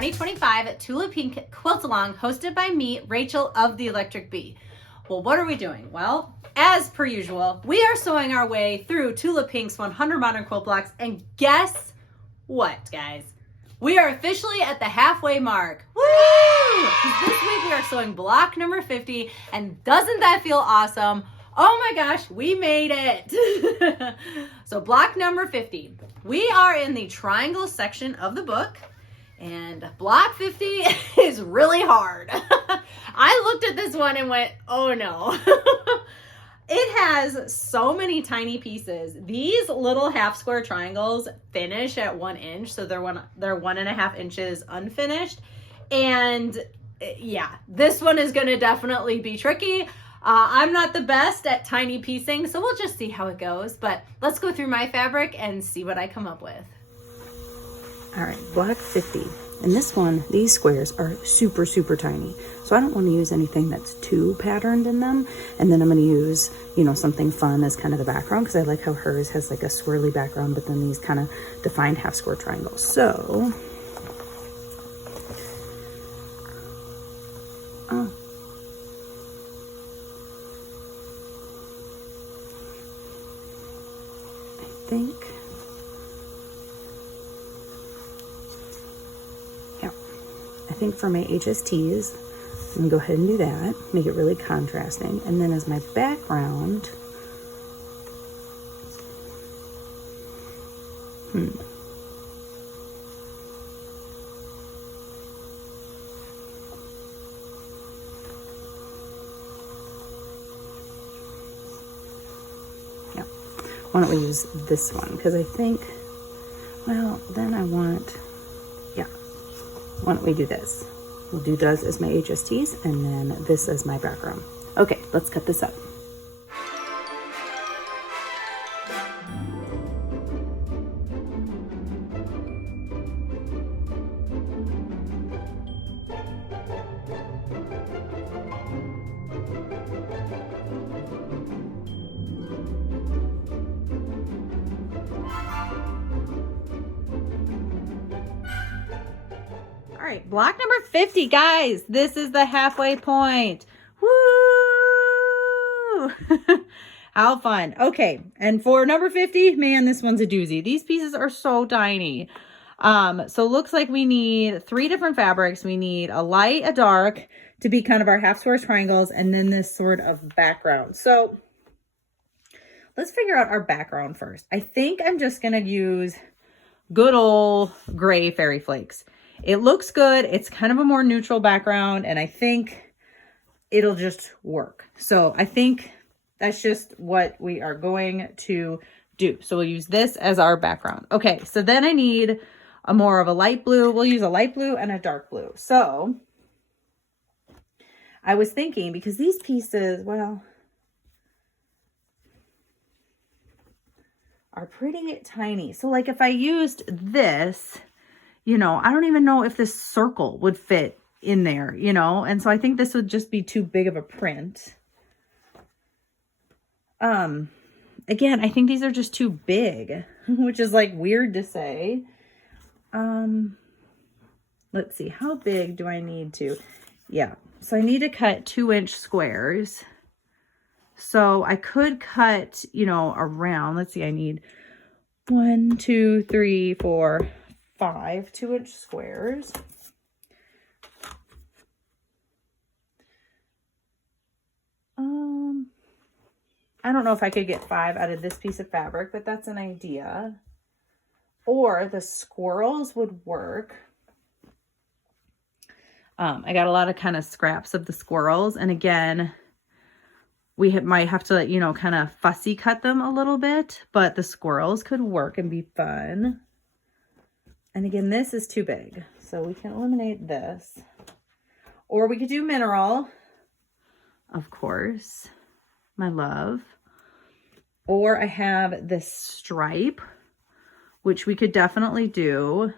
2025 Tula Pink Quilt Along hosted by me, Rachel of the Electric Bee. Well, what are we doing? Well, as per usual, we are sewing our way through Tula Pink's 100 Modern Quilt Blocks, and guess what, guys? We are officially at the halfway mark. Woo! This week we are sewing block number 50, and doesn't that feel awesome? Oh my gosh, we made it. So block number 50. We are in the triangle section of the book, and block 50 is really hard. I looked at this one and went, oh no. It has so many tiny pieces. These little half square triangles finish at 1 inch, so they're 1.5 inches unfinished. And yeah, this one is gonna definitely be tricky. I'm not the best at tiny piecing, so we'll just see how it goes. But let's go through my fabric and see what I come up with. All right, block 50. And this one, these squares are super, super tiny. So I don't want to use anything that's too patterned in them. And then I'm going to use, you know, something fun as kind of the background, because I like how hers has like a swirly background, but then these kind of defined half square triangles. So, I think for my HSTs, I'm gonna go ahead and do that, make it really contrasting. And then as my background, yeah, why don't we use this one? Because I think, well, then I want, yeah, why don't we do this? We'll do those as my HSTs and then this as my background. Okay, let's cut this up. All right, block number 50, guys. This is the halfway point. Woo! How fun. Okay, and for number 50, man, this one's a doozy. These pieces are so tiny. So it looks like we need 3 different fabrics. We need a light, a dark to be kind of our half square triangles, and then this sort of background. So let's figure out our background first. I think I'm just gonna use good old gray fairy flakes. It looks good. It's kind of a more neutral background, and I think it'll just work. So I think that's just what we are going to do. So we'll use this as our background. Okay, so then I need a more of a light blue. We'll use a light blue and a dark blue. So I was thinking, because these pieces, well, are pretty tiny. So like if I used this, you know, I don't even know if this circle would fit in there, you know? And so I think this would just be too big of a print. Again, I think these are just too big, which is like weird to say. Let's see, how big do I need to? Yeah, so I need to cut 2-inch squares. So I could cut, you know, around, let's see, I need 1, 2, 3, 4, 5 2-inch squares. I don't know if I could get 5 out of this piece of fabric, but that's an idea. Or the squirrels would work. I got a lot of kind of scraps of the squirrels, and again, we might have to, you know, kind of fussy cut them a little bit, but the squirrels could work and be fun. And again, this is too big, so we can eliminate this. Or we could do mineral, of course, my love. Or I have this stripe, which we could definitely do.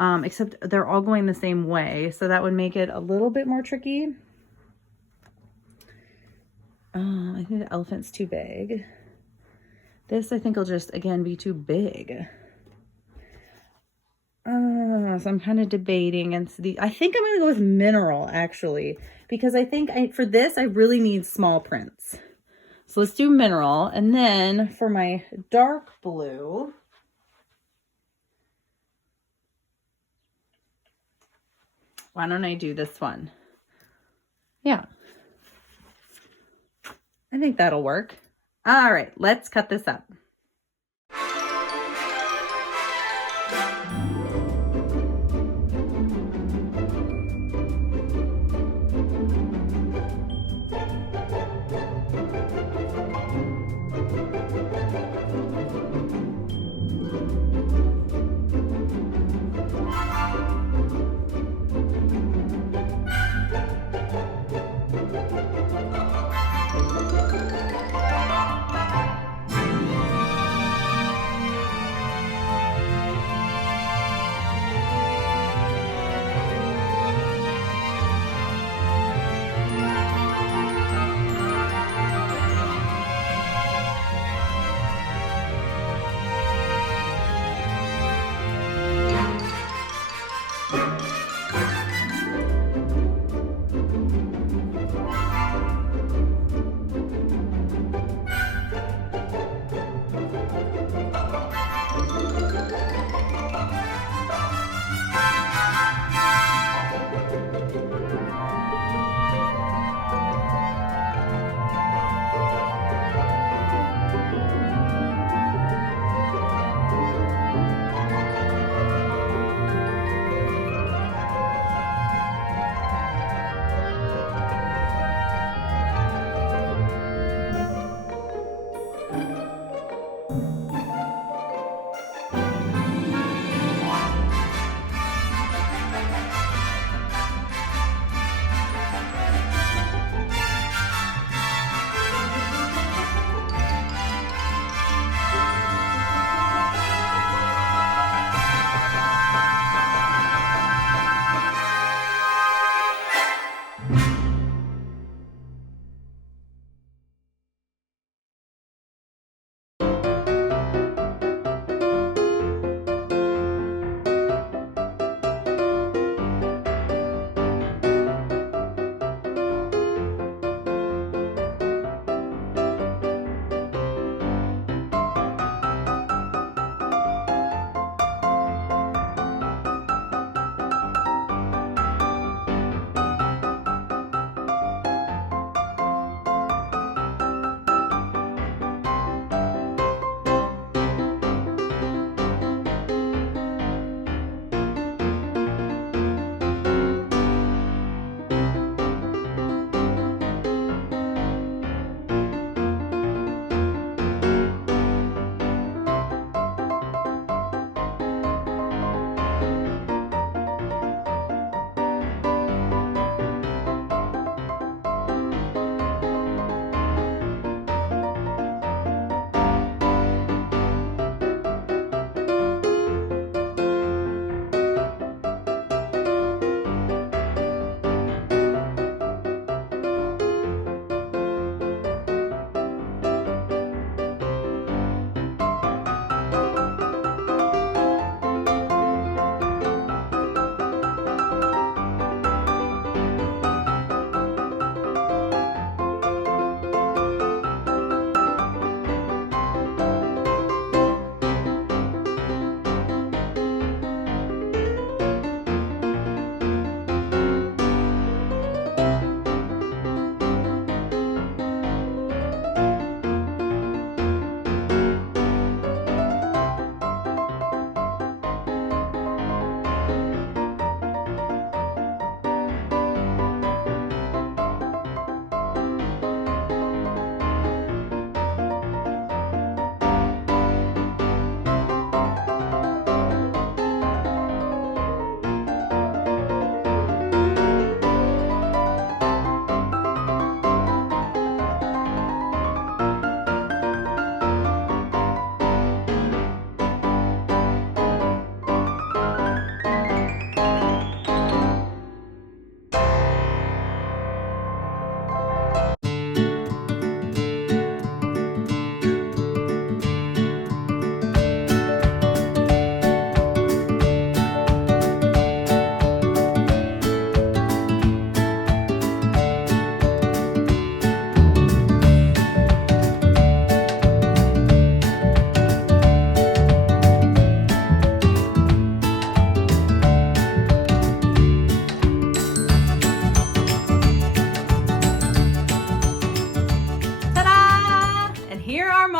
Except they're all going the same way, so that would make it a little bit more tricky. I think the elephant's too big. This, I think, will just, again, be too big. So I'm kind of debating. And I think I'm going to go with mineral, actually, because I think for this, I really need small prints. So let's do mineral. And then for my dark blue, why don't I do this one? Yeah. I think that'll work. All right, let's cut this up.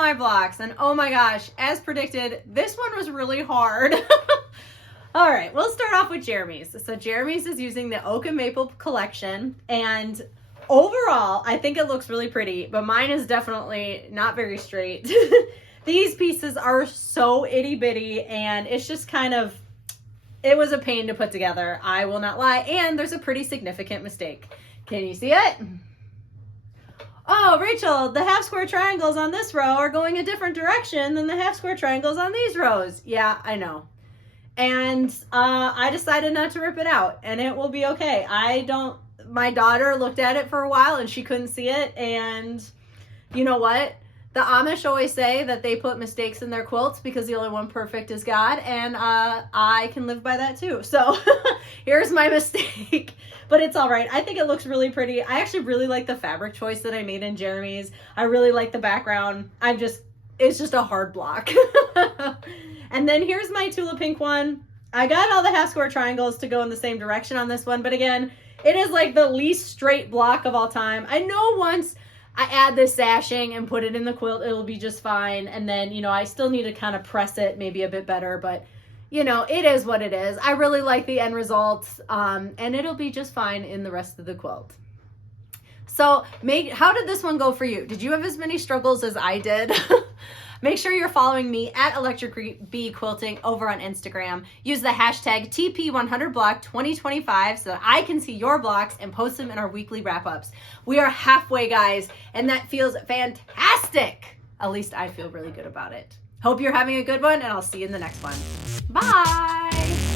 my blocks, and oh my gosh, as predicted, this one was really hard. All right, we'll start off with Jeremy's. So Jeremy's is using the Oak and Maple collection, and overall, I think it looks really pretty, but mine is definitely not very straight. These pieces are so itty bitty, and it's just kind of, it was a pain to put together. I will not lie. And there's a pretty significant mistake. Can you see it? Oh, Rachel, the half square triangles on this row are going a different direction than the half square triangles on these rows. Yeah, I know. And I decided not to rip it out, and it will be okay. My daughter looked at it for a while and she couldn't see it. And you know what? The Amish always say that they put mistakes in their quilts because the only one perfect is God. And I can live by that too. So here's my mistake, but it's all right. I think it looks really pretty. I actually really like the fabric choice that I made in Jeremy's. I really like the background. It's just a hard block. And then here's my Tula pink one. I got all the half square triangles to go in the same direction on this one, but again, it is like the least straight block of all time. I know once I add this sashing and put it in the quilt, it'll be just fine. And then, you know, I still need to kind of press it maybe a bit better, but you know, it is what it is. I really like the end result, and it'll be just fine in the rest of the quilt. So how did this one go for you? Did you have as many struggles as I did? Make sure you're following me at Electric Bee Quilting over on Instagram. Use the hashtag TP100Block2025 so that I can see your blocks and post them in our weekly wrap-ups. We are halfway, guys, and that feels fantastic. At least I feel really good about it. Hope you're having a good one, and I'll see you in the next one. Bye!